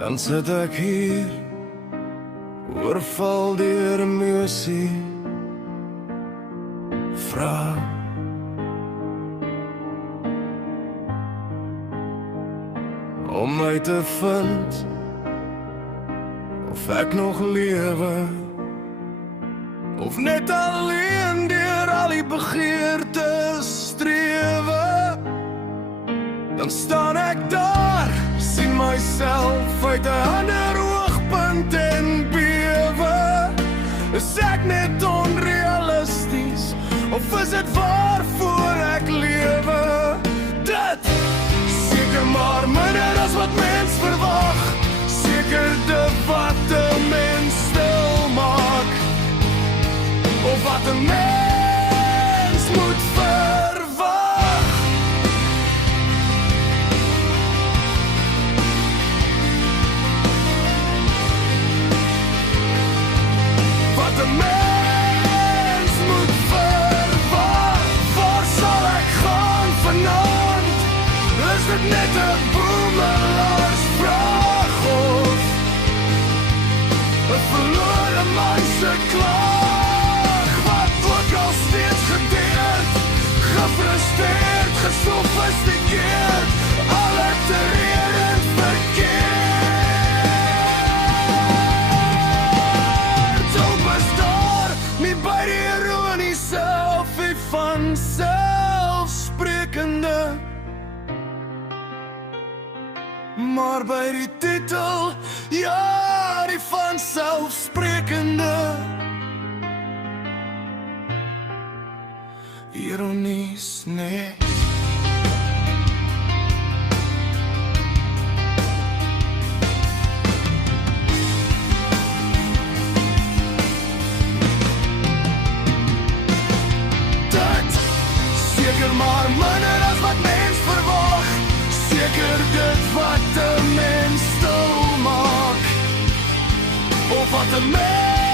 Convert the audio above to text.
Dan sit ek hier, oorval deur emosie, vra om my te vind of ek nog lewe, of net alleen deur al die begeertes strewe. Dan staan ek daar, sien myself uit 'n ander oogpunt en bewe. Is ek net onrealisties, of is dit waarvoor ek lewe? Dit seker maar minder as wat mens verwag, seker dit wat 'n mens stil maak, of wat 'n mens moet verwag. Wat 'n mens moet verwag. Waar sal ek gaan vanaand? Is dit net 'n boemelaarsvraag of 'n verlore man se klaag? Wat ook al steeds gedeerd, gefrustreerd, gesofistikeerd, allitererend verkeerd. Hoop is daar, nie by die ironie self, die vanselfsprekende, maar by die titel, ja, die vanselfsprekende. Ironies, nee. Dit seker maar minder as wat mens verwag, seker dit wat 'n mens stil maak, of wat 'n mens